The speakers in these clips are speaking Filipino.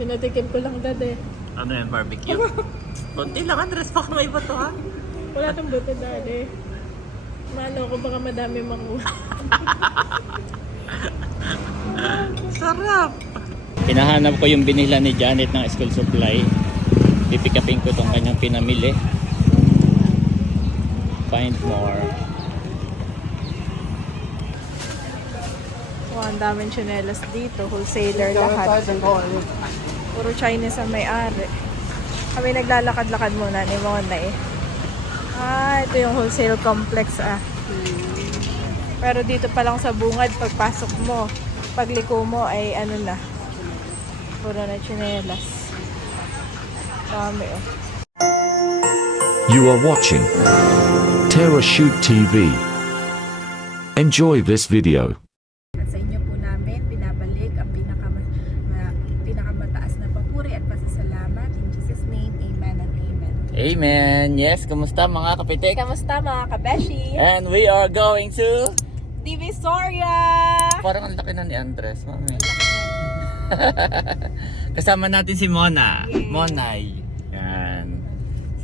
Pinatikim ko lang dati. Ano yan, barbecue? Kunti lang, Andres. Baka may bato ha. Wala tong buto dati. Malo ko baka madami makuha. Sarap! Pinahanap ko yung binila ni Janet ng school supply. Pipikapin ko itong kanyang pinamili. Find more. Wow, ang daming tsinelas dito. Wholesaler lahat. Puro Chinese ang may-ari. Kami naglalakad-lakad muna ni Mona eh. Ito yung wholesale complex Pero dito pa lang sa bungad, pagpasok mo, pagliko mo ay ano na. Puro na tsinelas. Dami oh. You are watching Terra Shoot TV. Enjoy this video. Sa inyo po namin binabalik ang pinakamataas na papuri at pasasalamat. In Jesus' name, amen and amen. Amen! Yes, kumusta mga kapitik? Kamusta mga kabeshi? And we are going to... Divisoria! Parang ang laki na ni Andres, mami. Kasama natin si Mona. Yay. Monay. Yan.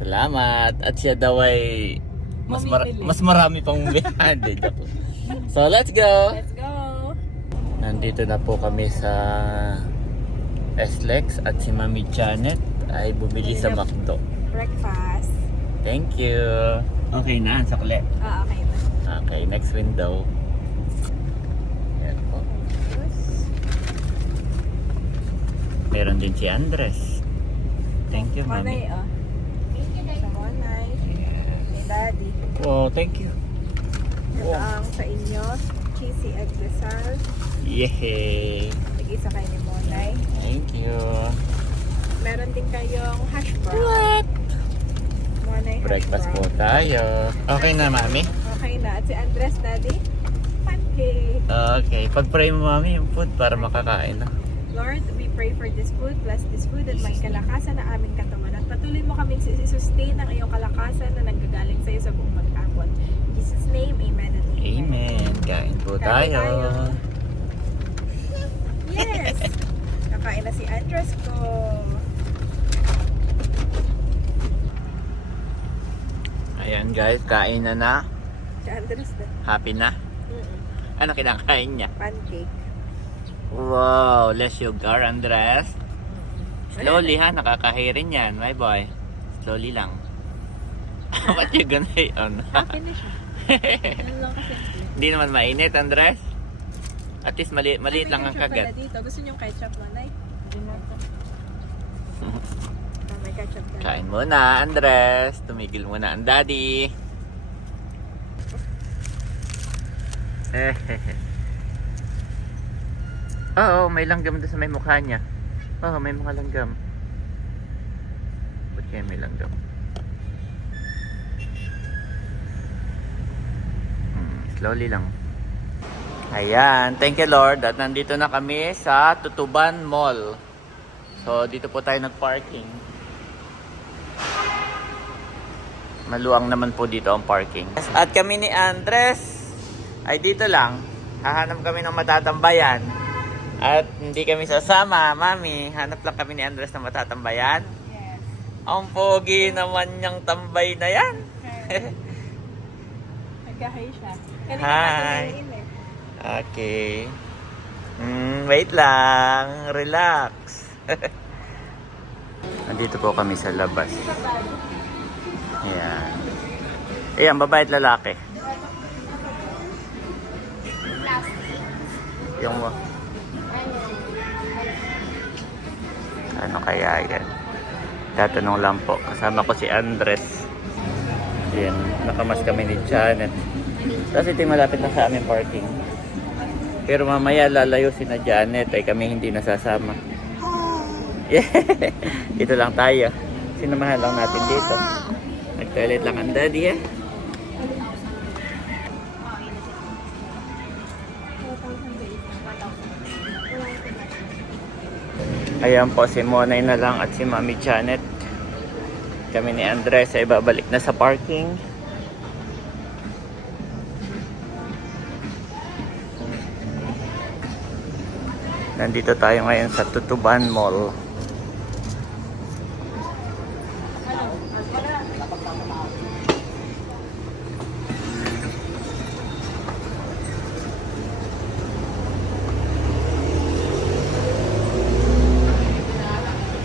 Salamat. At siya daw ay mas marami pang bihan. So let's go! Let's go! Nandito na po kami sa SLEX at si Mami Janet ay bumili sa McDo. Breakfast. Thank you. Okay na, sakli. Okay na. Okay, next window. Yan po. Meron din si Andres. Thank you, Mami. Monay, oh. Sa Monay. Ni Daddy. Oh, thank you. Ito ang sa inyo. Cheesy egg lasal. Yay! Nag-isa kayo ni Monay. Thank you. Meron din kayong hash brown. What? Monay hash Breakfast po brown. tayo. Okay na, Mami? Okay na. At si Andres, Daddy, pancake. Okay. Pag-pray mo, Mami, yung food para makakain na. Lord, we pray for this food, bless this food at may kalakasan na aming katawan. At patuloy mo kaming sustain ang iyong kalakasan na nanggagaling sa iyo sa buong maghapon. In Jesus' name, amen and amen. Amen. Kain po Kain tayo. tayo. Yes! Nakain na si Andres ko. Ayan guys, kain na na. Si Andres na. Happy na. Ano kinakain niya? Pancake. Wow, less sugar, Andres. Slowly ha, nakakahirin yan, my boy. Slowly lang. Ba't you gonna on? Happy na siya. Yan lang kasi. Hindi naman mainit, Andres. At least maliit lang ang kagat. Dito. Gusto niyo yung ketchup, Manay? Hindi na ito. May ketchup ka. Kain muna, Andres. Tumigil muna ang daddy. Oo, may langgam doon sa may mukha niya. Oo, may mga langgam. Ba't kaya may langgam? Slowly lang. Ayan, thank you Lord. At nandito na kami sa Tutuban Mall. So, dito po tayo nag-parking. Maluang naman po dito ang parking. At kami ni Andres ay dito lang. Hahanap kami ng matatambayan. At hindi kami sasama, Mami. Hanap lang kami ni Andres na matatambayan. Yes. Ang pogi naman niyang tambay na yan. Nagkahay siya. Hi. Okay. Wait lang. Relax. Nandito po kami sa labas. Ayan. Ayan, babae at lalaki. Yung... Ano kaya yan? Tatanong lang po. Kasama ko si Andres. Ayan, nakamas kami ni Janet. Tapos ito yung malapit na sa aming parking. Pero mamaya lalayo si na Janet ay kami hindi nasasama. Yeah. Dito lang tayo. Sinamahan lang natin dito. Nag-toilet lang ang daddy eh. Ayan po si Monay na lang at si Mami Janet. Kami ni Andres ay babalik na sa parking. Nandito tayo ngayon sa Tutuban Mall.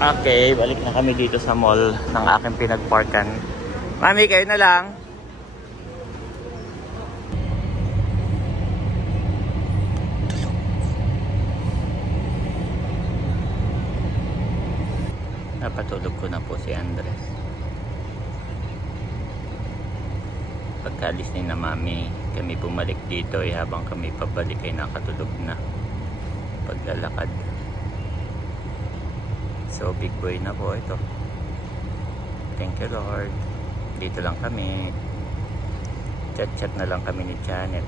Okay, balik na kami dito sa mall ng aking pinagparkan. Mami, kayo na lang. Napatulog ko na po si Andres. Pagkaalis ni na mami, kami bumalik dito habang kami pabalik ay nakatulog na. Paglalakad. So big boy na po ito. Thank you Lord. Dito lang kami. Chat-chat na lang kami ni Janet.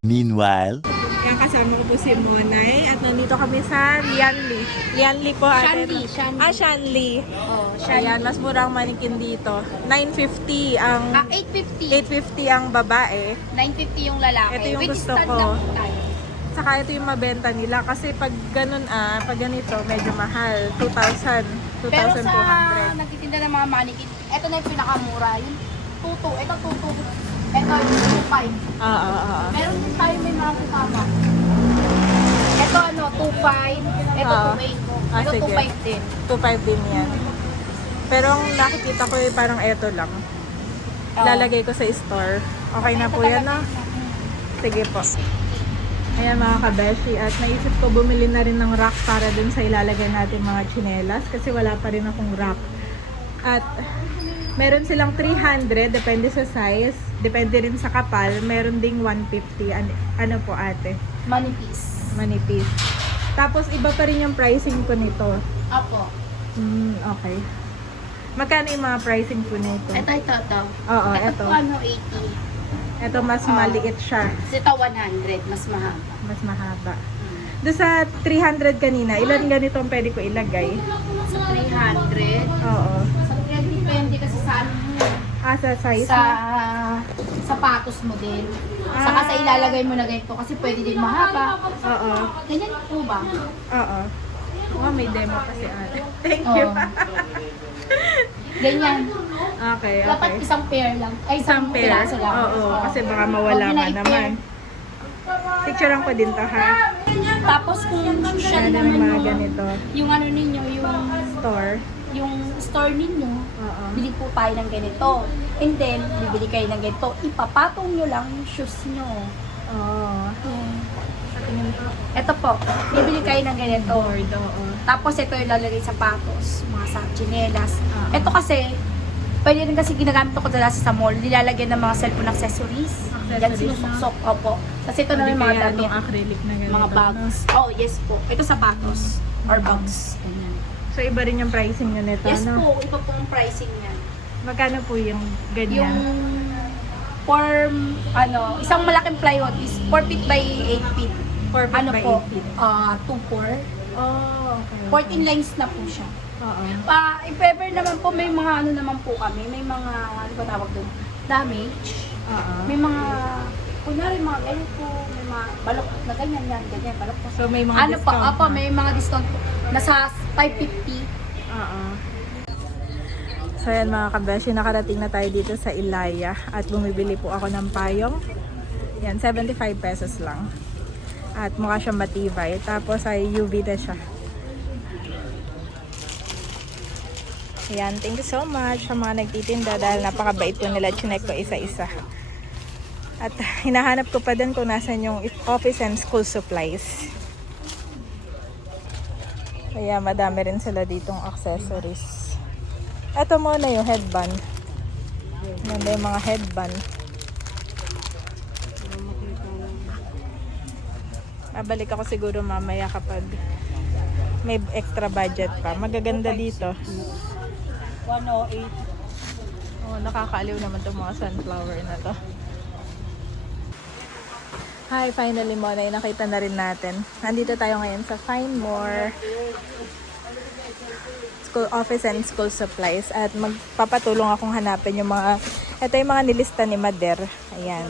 Meanwhile, Yan, kasama ko po si Monay at nandito kami sa Lianli. Lianli po ate. Shanli. Ah, Shanli. Oh, Ayan, mas murang manikin dito. 950 ang 850. 850 ang babae. 950 yung lalaki. Ito yung Which gusto stand ko. lang po tayo. Saka ito yung mabenta nila kasi pag ganun pag ganito medyo mahal. 2,000, 2,200. Pero sa nagtitinda ng mga mannequin, ito na yung pinakamura. Yung tuto, ito tuto. Ito yung 2.5. Meron din tayo may mga kasama. Ito ano, 2.5. Ito 2.8. Ito sige. 2.5 din. 2,500 din yan. Pero ang nakikita ko parang eto lang. Oo. Lalagay ko sa store. Okay na po yan, no? Sige po. Ayan mga kabeshi, at naisip ko bumili na rin ng rack para dun sa ilalagay natin mga tsinelas kasi wala pa rin akong rack. At meron silang 300, depende sa size, depende rin sa kapal. Meron ding 150. Ano po ate? Manipis. Manipis. Tapos iba pa rin yung pricing ko nito. Apo. Okay. Magkano yung mga pricing po nito? Ito. Oo, ito. ito. Po, ano, 80. Ito mas maliit siya. Ito 100, mas mahaba. Mas mahaba. Doon sa 300 kanina, ilan ganito ang pwede ko ilagay? Sa 300, Oo. depende kasi sa ano mo. Sa size Sa na? sapatos mo din. Saka sa ilalagay mo na ganito kasi pwede din mahaba. Oo. Ganyan po ba? Oo. May demo kasi ate. Thank you. Oo. Ganyan. Okay, Dapat okay. isang pair lang. Ay, isang Pair. piraso lang. Oo, kasi baka mawala Huwag ka na i-pair. naman. Picturean ko din to ha. Tapos kung siya Yan naman yung mga yung, ganito. yung ano ninyo, Store. yung store ninyo, Oo. bili po tayo ng ganito. And then, bibili kayo ng ganito. Ipapatong nyo lang yung shoes nyo. Oo. Sa tingin ko. Ito po, bibili kayo ng ganito. Board, oo. Tapos ito yung lalagay sa sapatos, mga sa chinelas. Ah. Ito kasi, pwede rin kasi ginagamit ko dala sa mall, nilalagyan ng mga cellphone accessories. Yan Accessories sinusuksok, opo. Kasi ito na Hindi yung mga kaya damit, itong acrylic na ganito. mga bags. Oh, yes po. Ito sapatos or bags. Ganyan. So, iba rin yung pricing nyo nito, Yes no? po, iba po ang pricing niya. Magkano po yung ganyan? Yung for, isang malaking plywood is 4 feet by 8 feet. 4 feet Ano by po? 8 feet. 2-4. Oh, okay. 14 lines na po siya. Oo. If ever naman po, may mga ano naman po kami, may mga, ano ba tawag doon? Damage. Oo. May mga, kunyari mga ganito, may mga balok na ganyan, ganyan, balok po. So, may mga Ano po, discount opo, na? may mga discount po. Nasa 550. Oo. So yan mga kabeshi, nakarating na tayo dito sa Ilaya at bumibili po ako ng payong. Yan, 75 pesos lang. At mukha siyang matibay. Tapos ay UV na siya. Yan, thank you so much sa mga nagtitinda dahil napakabait po nila. Chinek ko isa-isa. At hinahanap ko pa din kung nasan yung office and school supplies. Kaya madami rin sila ditong accessories. Ito muna yung headband. Ganda yung mga headband. Babalik ako siguro mamaya kapag may extra budget pa. Magaganda dito. 108. Oh, nakakaaliw naman itong mga sunflower na to. Hi, finally mo na nakita na rin natin. Nandito tayo ngayon sa Find More School Office and School Supplies at magpapatulong akong hanapin yung mga, ito yung mga nilista ni Mader. Ayan.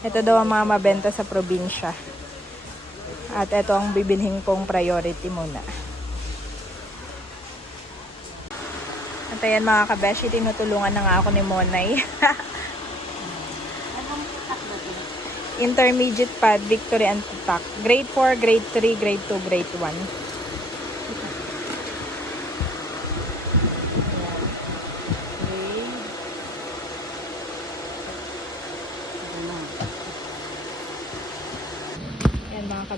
Ito daw ang mga mabenta sa probinsya. At ito ang bibilhin kong priority muna. At ayan mga kabeshi, tinutulungan na nga ako ni Monay. Intermediate pad, Victory and Tutak. Grade 4, Grade 3, Grade 2, Grade 1.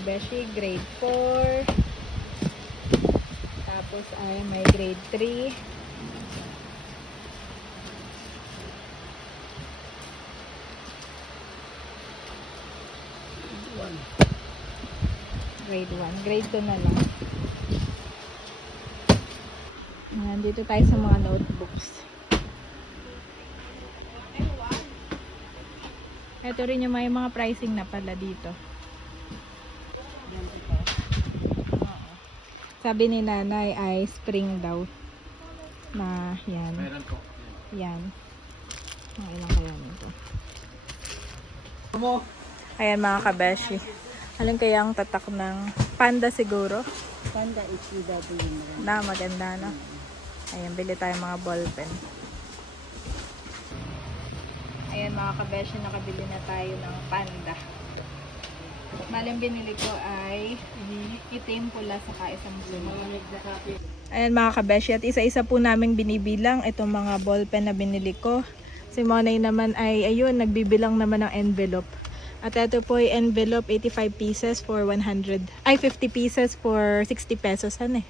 kabeshi, grade 4. Tapos ay may grade 3. Grade 1. Grade 2 na lang. Nandito tayo sa mga notebooks. Ito rin yung may mga pricing na pala dito. Oo. Sabi ni nanay ay spring daw. Na yan. Yan. Mga ilang kaya nito. Ayan mga kabeshi. Alin kaya ang tatak ng Panda siguro? Panda HEW Na, maganda na. Ayan, bili tayo mga ballpen. Ayan mga kabeshi, nakabili na tayo ng Panda. Maling binili ko ay itim pula saka isang blue. Ayan mga kabeshi, at isa-isa po naming binibilang itong mga ballpen na binili ko. Si Monay naman ay, ayun, nagbibilang naman ng envelope. At ito po ay envelope, 85 pieces for 100, ay 50 pieces for 60 pesos. Ano eh?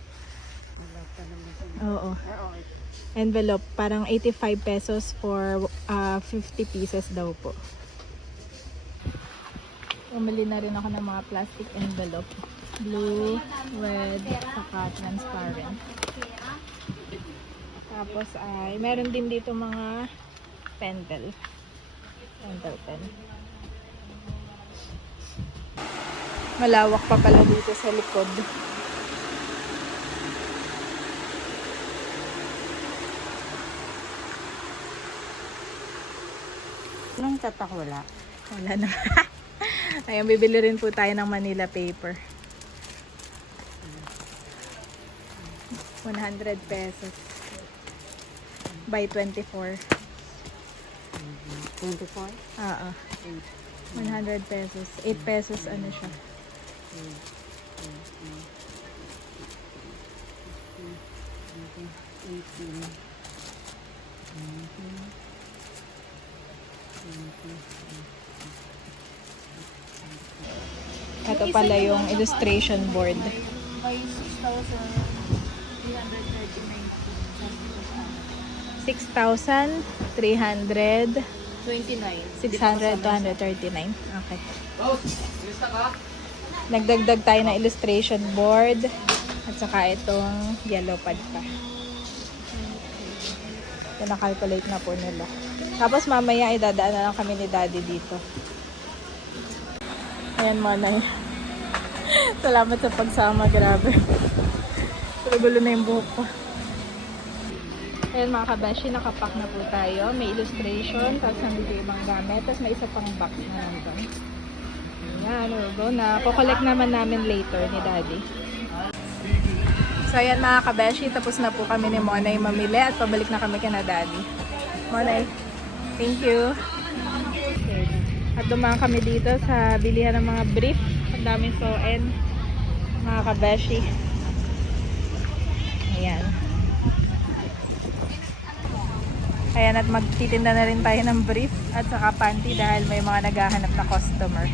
Oo. Envelope, parang 85 pesos for 50 pieces daw po. Umili na rin ako ng mga plastic envelope. Blue, red, saka transparent. Tapos ay, meron din dito mga pentel. Pentel pen. Malawak pa pala dito sa likod. Anong tatak wala? Wala na. Ayun, bibili rin po tayo ng Manila paper. 100 pesos. By 24. 24? Oo. 100 pesos. 8 pesos ano siya. Ito pala yung illustration board. By 6,300 6,029. 600, 239. Okay. Nagdagdag tayo ng illustration board at saka itong yellow pad pa. Ito na-calculate na po nila. Tapos mamaya idadaan na lang kami ni Daddy dito. Ayan Monay. Salamat sa pagsama, grabe. Gulo na yung buhok ko. Ayan mga kabeshi, nakapack na po tayo. May illustration, tapos nandito yung ibang gamit, tapos may isa pang box na nandun. Ayan, we'll go na. Kukolect naman namin later ni Daddy. So ayan mga kabeshi, tapos na po kami ni Monay mamili at pabalik na kami kina Daddy. Monay, thank you. At dumaan kami dito sa bilihan ng mga brief. Ang daming soen, mga kabeshi. Ayan. Ayan, at magtitinda na rin tayo ng brief at saka panty dahil may mga naghahanap na customer.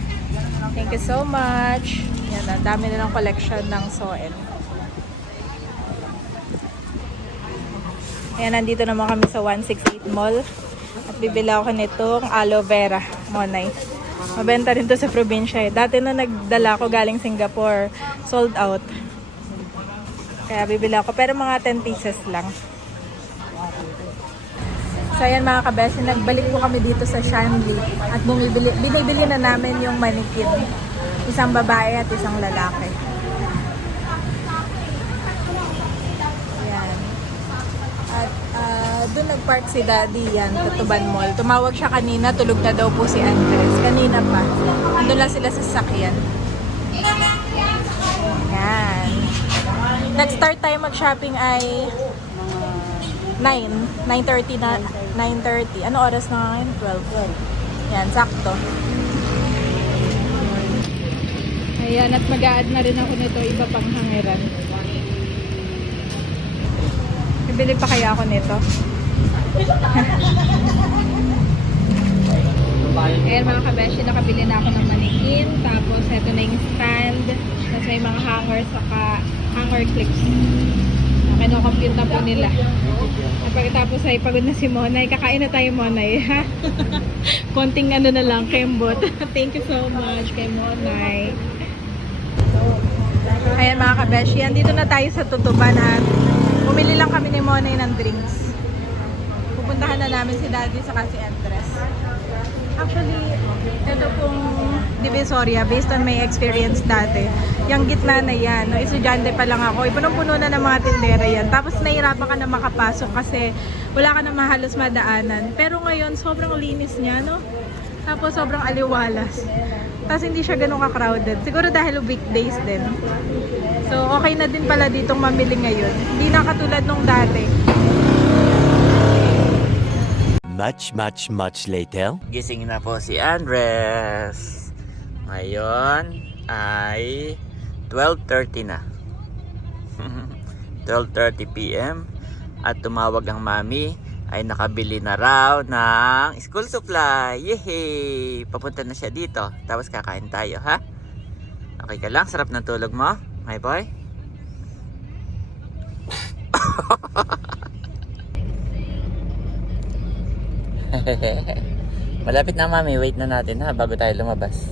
Thank you so much. Yan, ang dami na ng collection ng soen. Ayan, nandito naman kami sa 168 Mall. At bibili ako nitong aloe vera, Monay. Mabenta rin to sa probinsya eh. Dati na nagdala ako galing Singapore, sold out. Kaya bibili ako, pero mga 10 pieces lang. So ayan mga kabesi, nagbalik po kami dito sa Shanli at binibili na namin yung manikin. Isang babae at isang lalaki. Ayan. At doon nagpark si Daddy yan, Tutuban Mall. Tumawag siya kanina, tulog na daw po si Andres. Kanina pa. Doon lang sila sa sasakyan. Ayan. Nag-start tayo mag-shopping ay 9:30 na 9:30. Ano oras na ngayon? 12. Yan, sakto. Ayan, at mag-a-add na rin ako nito iba pang hangiran. Bibili pa kaya ako nito? Ayan mga kabeshi, nakabili na ako ng manikin. Tapos ito na yung stand. Tapos may mga hangers saka hanger clips. Kino-compute na po nila. Pagkatapos ay pagod na si Monay. Kakain na tayo, Monay. Konting ano na lang, kembot. Thank you so much kay Monay. Ayan mga kabeshi, andito na tayo sa Tutuban at bumili lang kami ni Monay ng drinks. Pupuntahan na namin si Daddy saka si Andres. Actually, ito pong Divisoria, based on my experience dati, yung gitna na yan, no, estudyante pa lang ako, punong-puno na ng mga tindera yan. Tapos nahirapan ka na makapasok kasi wala ka na mahalos madaanan. Pero ngayon, sobrang linis niya, no? Tapos sobrang aliwalas. Tapos hindi siya ganun ka-crowded. Siguro dahil weekdays din. So, okay na din pala ditong mamili ngayon. Hindi na katulad nung dati. Much later. Gising na po si Andres. Ngayon ay 12:30 na. 12:30 PM at tumawag ang mami ay nakabili na raw ng school supply. Yehey! Papunta na siya dito. Tapos kakain tayo, ha? Okay ka lang? Sarap ng tulog mo, my boy? Malapit na mami, wait na natin ha bago tayo lumabas.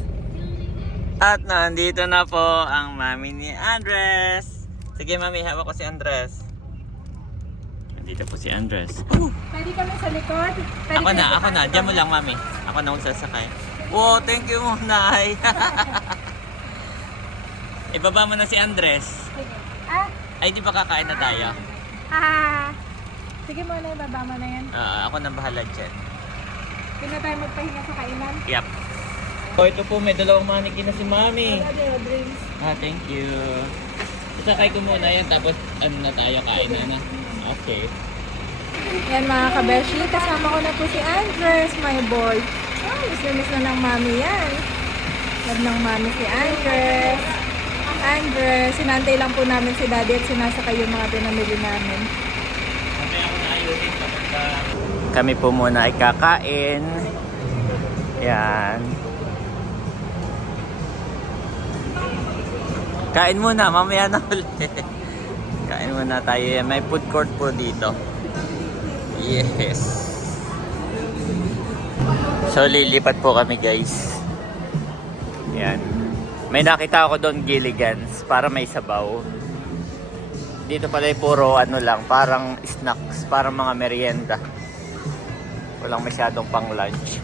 At nandito na po ang mami ni Andres. Sige mami, hawak ko si Andres. Nandito po si Andres. Pwede kami sa likod? Ako na. Diyan mo lang mami. Ako na sasakay. Wow, thank you Monay. Ibaba mo na si Andres. Ah, Ay, di ba kakain na tayo? sige muna, ibaba mo na yan. Ako na bahala dyan. Hindi na tayo magpahinga sa kainan. Yep. Oh, ito po, may dalawang manikin na si mami. Drinks. Thank you. Isakay ko muna yan, tapos ano na tayo, kain na. Okay. Yan mga kabeshi, kasama ko na po si Andres, my boy. Oh, miss na ng mami yan. Love ng mami si Andres. Andres, sinantay lang po namin si Daddy at sinasakay yung mga pinamili namin. Kami po muna ay kakain. Yan. Kain muna, mamaya na ulit. Kain muna tayo. May food court po dito. Yes. So lilipat po kami guys. Yan. May nakita ako doon Gilligan's para may sabaw. Dito pala ay puro ano lang, parang snacks, parang mga merienda. Walang masyadong pang lunch.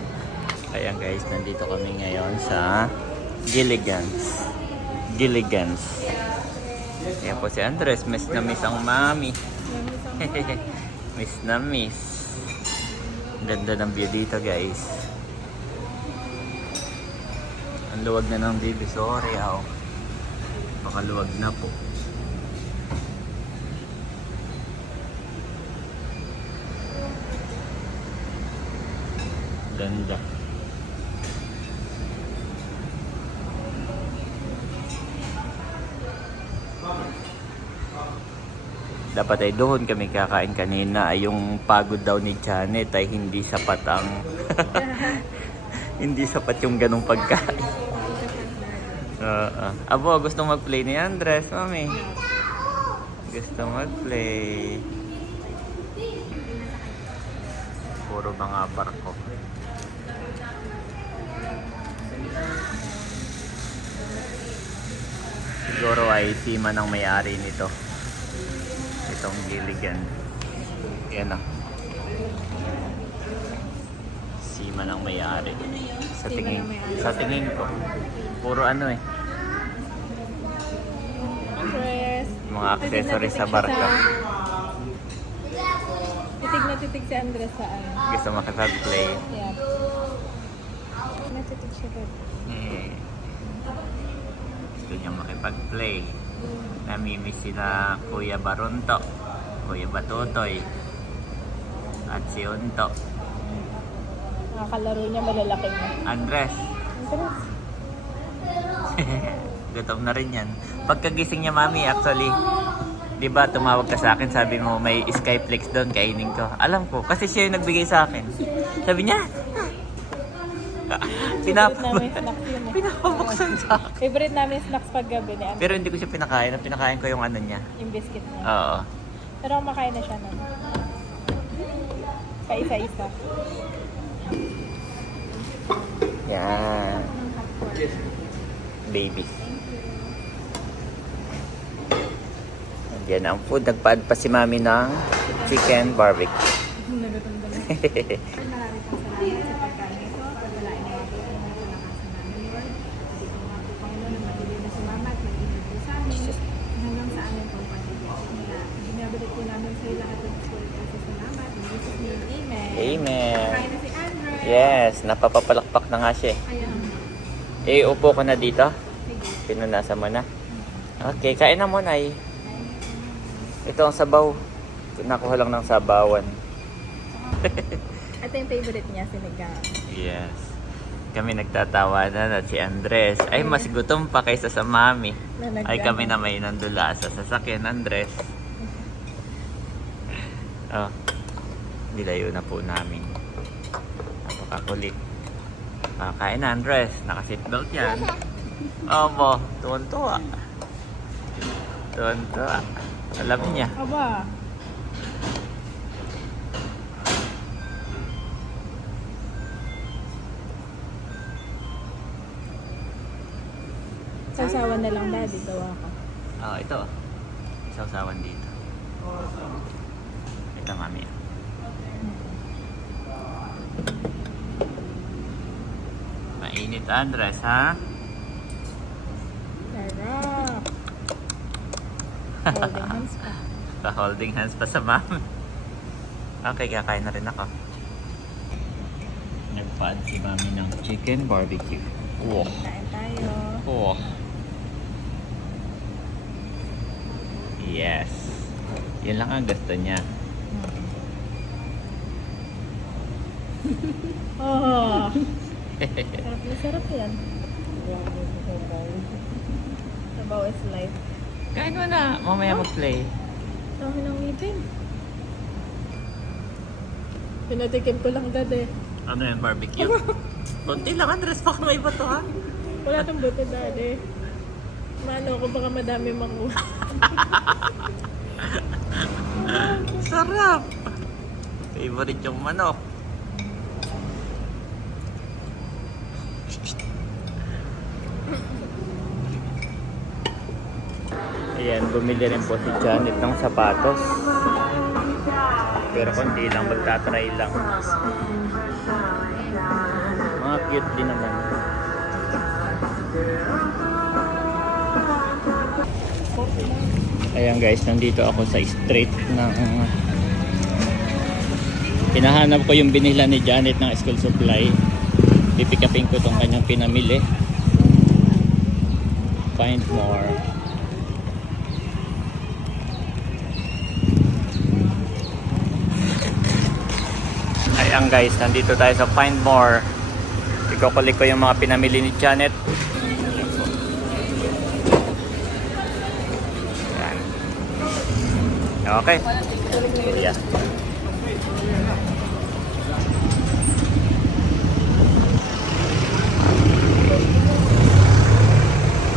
Ayan guys, nandito kami ngayon sa Gilligan's. Ayan po si Andres, miss na miss ang mami. Miss na miss. Ganda ng view dito guys. Ang luwag na ng Divisoria. Pakaluwag na po. Ganda. Dapat ay doon kami kakain kanina. Ay yung pagod daw ni Janet ay hindi sapat ang hindi sapat yung ganong pagkain. Abo, gusto mag-play ni Andres, mami. Gusto mag-play. Puro mga barko. Siguro ay Sima ng may-ari nito. Itong Gilligan. Yan ah. Sima ng may-ari. Sa tingin ko. Puro ano eh. Andres. Mga accessories sa barko. Titig na titig si Andres sa ano. Gusto makipag-play. Yeah. Natitig siya doon. Gusto niya makipag-play. Namimiss sila Kuya Barunto, Kuya Batutoy, at si Unto. Nakakalaro niya, malalaki na. Andres. Andres. Gutom na rin yan. Pagkagising niya mami, actually, di ba tumawag ka sa akin, sabi mo may Skyflex doon, kainin ko. Alam ko, kasi siya yung nagbigay sa akin. Sabi niya, Favorite namin snacks yun eh. Pinapabuksan sa akin. Favorite namin snacks paggabi ni Pero hindi ko siya pinakain. Ang pinakain ko yung ano niya. yung biscuit niya. Oo. Pero kumakain na siya nun. Paisa-isa. Yan. Baby. Yan ang food. Nagpaad pa si mami ng chicken barbecue. Nagutom ba na? Marami pong salamat sa pagkain ito. Pagdalain na natin ang mga kalakasan namin, Lord. Hindi ko nga po, Panginoon, na matuloy na sumamat, mag-ingat po sa amin. Hanggang sa amin pong pagiging. Kaya, binabalik po namin sa iyo lahat ng school kasi salamat. In Jesus' name, Amen. Amen. Kain na si Andre. Yes, napapapalakpak na nga siya. Ayan. Upo ko na dito. Sige. Pinunasan mo na. Okay, kain na muna eh. Ito ang sabaw. Nakuha lang ng sabawan. Ito yung favorite niya, sinigang. Yes. Kami nagtatawanan at si Andres ay mas gutom pa kaysa sa mami. Ay kami na may nandula sa sasakyan, Andres. Oh, nilayo na po namin. Napakakulit. Kain na, Andres. Naka-seatbelt yan. Opo, tuwan-tuwa. Tuwan-tuwa. Alam niya. Aba. Sasawan na lang, Daddy. Gawa ko. Ito. Sausawan dito. Ito, mami. Mainit, Andres, ha? Sarap. Holding hands pa. Pa-holding hands pa sa mami. Okay, kakain na rin ako. Nagpaad si mami ng chicken barbecue. Wow. Kain tayo. Oh. Yes. Yun lang ang gusto niya. Oh. Sarap na sarap yan. Sabaw is life. Kain mo na. Mamaya mag-play. Dami ng ngipin. Pinatikim ko lang, Dad eh. Ano yan, barbecue? Konti lang, Andres. Baka may bato, ha? Wala tong buto, Dad eh. Mano ko baka madami makuha. Sarap! Favorite yung manok. Ayan, bumili rin po si Janet ng sapatos. Pero konti lang, magtatry lang. Mga cute din naman. Ayan guys, nandito ako sa street ng hinahanap ko yung binila ni Janet ng school supply. Pipikapin ko tong kanyang pinamili. Find more. Ayan guys, nandito tayo sa Find More. Ikukulik ko yung mga pinamili ni Janet. Ayan. Okay. Yeah.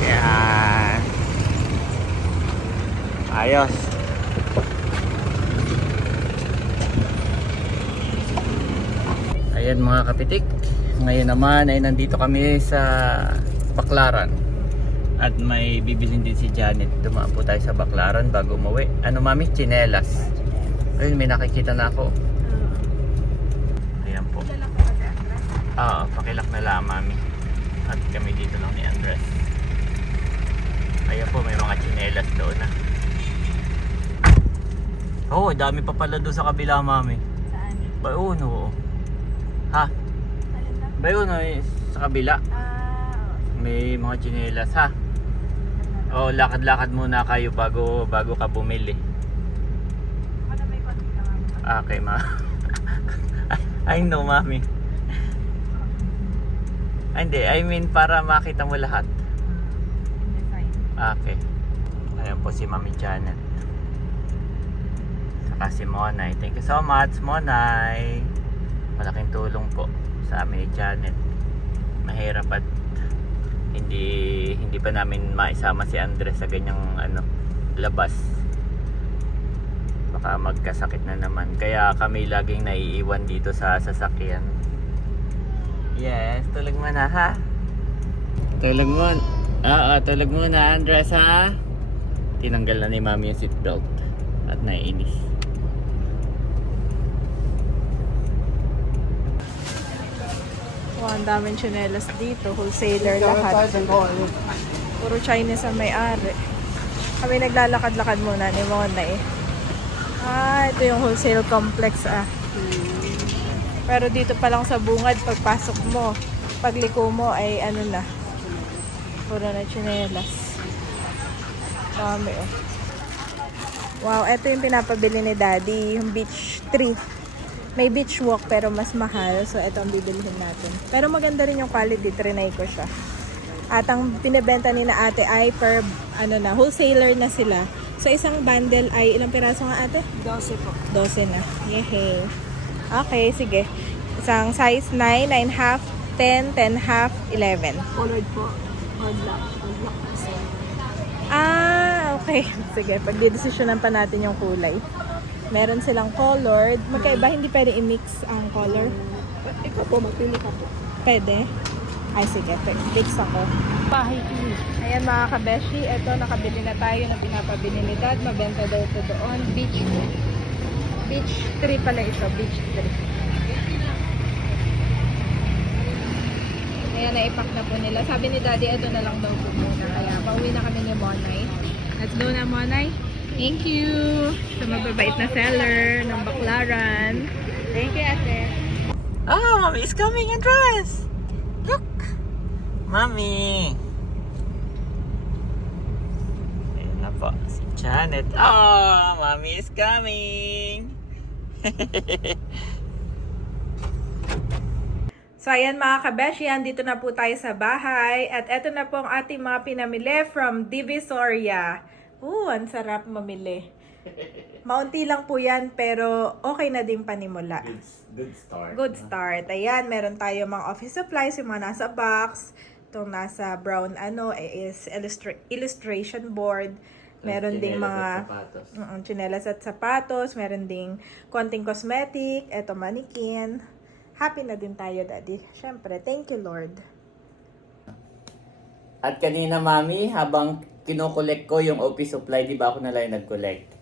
Ayan. Ayos. Ayan mga kapitik, ngayon naman ay nandito kami sa Baclaran at may bibilin din si Janet. Dumaan po tayo sa Baclaran bago umuwi. Ano mami? Chinelas. Ayun, may nakikita na ako. Ayan po. Pakilak na lang mami. At kami dito lang ni Andres. Ayan po, may mga chinelas doon na. Dami pa pala doon sa kabila mami. Saan? Bayon, oo. Ha? Bayon, sa kabila. May mga chinelas ha. Lakad-lakad muna kayo bago ka bumili. Okay, ma. I know, mami. Hindi, I mean para makita mo lahat. Okay. Ayan po si Mami Janet. Saka si Monay. Thank you so much, Monay. Malaking tulong po sa amin ni Janet. mahirap at hindi pa namin maisama si Andres sa ganyang labas. Baka magkasakit na naman. Kaya kami laging naiiwan dito sa sasakyan. Yes, tulog mo na ha? Tulog mo. Oo, tulog mo na Andres ha? Tinanggal na ni Mami yung seatbelt at naiinis. Wow, ang daming tsinelas dito. Wholesaler lahat. Puro Chinese ang may-ari. Kami naglalakad-lakad muna ni Monay. Ito yung wholesale complex Pero dito pa lang sa bungad, pagpasok mo, pagliko mo ay na. Puro na tsinelas. Dami Wow, ito yung pinapabili ni Daddy, yung beach tree. May beach walk pero mas mahal. So, ito ang bibilihin natin. Pero maganda rin yung quality. Trinay ko siya. At ang pinibenta ni na ate ay per, wholesaler na sila. So, isang bundle ay, ilang piraso nga ate? 12 po. 12 na. Yehey. Okay, sige. Isang size 9, 9.5, 10, 10.5, 11. Colored po. Odd lock. Okay. Sige, pag-desisyonan pa natin yung kulay. Meron silang colored. Magkaiba, hindi pwede i-mix ang color. Ikaw po, magpili ka po. Pwede? Ay, sige. Mix ako. Bahay Ayan mga kabeshi. Ito, nakabili na tayo ng pinapabili ni Dad. Mabenta daw ito doon. Beach tree pala ito. Beach tree. Ayan, naipack na po nila. Sabi ni Daddy, ito na lang daw po muna. Kaya, pauwi na kami ni Monay. Let's go na, Monay. Thank you sa mababait na seller ng baklaran. Thank you, ate. Oh, Mommy is coming, Andres! Look! Mommy! Ayan na po, si Janet. Oh, Mommy is coming! So, ayan mga kabeshi, andito na po tayo sa bahay. At eto na po ang ating mga pinamili from Divisoria. Ang sarap mamili. Maunti lang po yan, pero okay na din panimula. Good start. Good start. Ayan, meron tayo mga office supplies, yung mga nasa box. Itong nasa brown is illustration board. Meron ding mga tsinelas at sapatos. Meron ding konting cosmetic. Eto, mannequin. Happy na din tayo, Daddy. Siyempre, thank you, Lord. At kanina, Mami, habang kinokolekt ko yung office supply, di ba ako na lang nag-collect?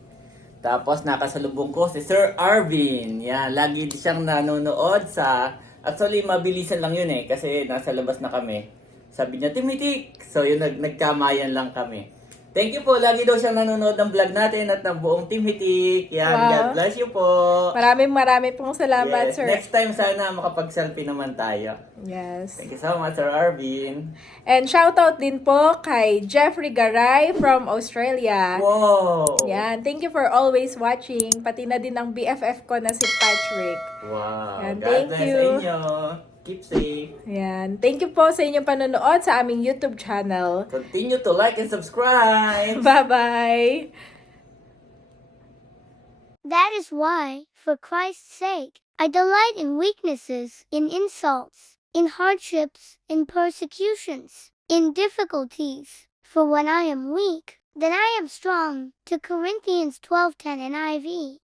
Tapos nakasalubong ko si Sir Arvin. Yan, lagi siyang nanonood sa... Actually, mabilisan lang yun kasi nasa labas na kami. Sabi niya, Timitik! So yun, nagkamayan lang kami. Thank you po. Lagi daw siyang nanonood ng vlog natin at ng buong Timitik. Yan, Wow. God bless you po. Maraming pong salamat, Yes. sir. Next time sana makapag-selfie naman tayo. Yes. Thank you so much, Sir Arvin. And shoutout din po kay Jeffrey Garay from Australia. Wow! Yan. Thank you for always watching. Pati na din ang BFF ko na si Patrick. Wow! Yan, God thank bless you. sa inyo. Keep safe. Yan. Thank you po sa inyong panonood sa aming YouTube channel. Continue to like and subscribe. Bye-bye! That is why, for Christ's sake, I delight in weaknesses, in insults, in hardships, in persecutions, in difficulties. For when I am weak, then I am strong. 2 Corinthians 12:10 NIV.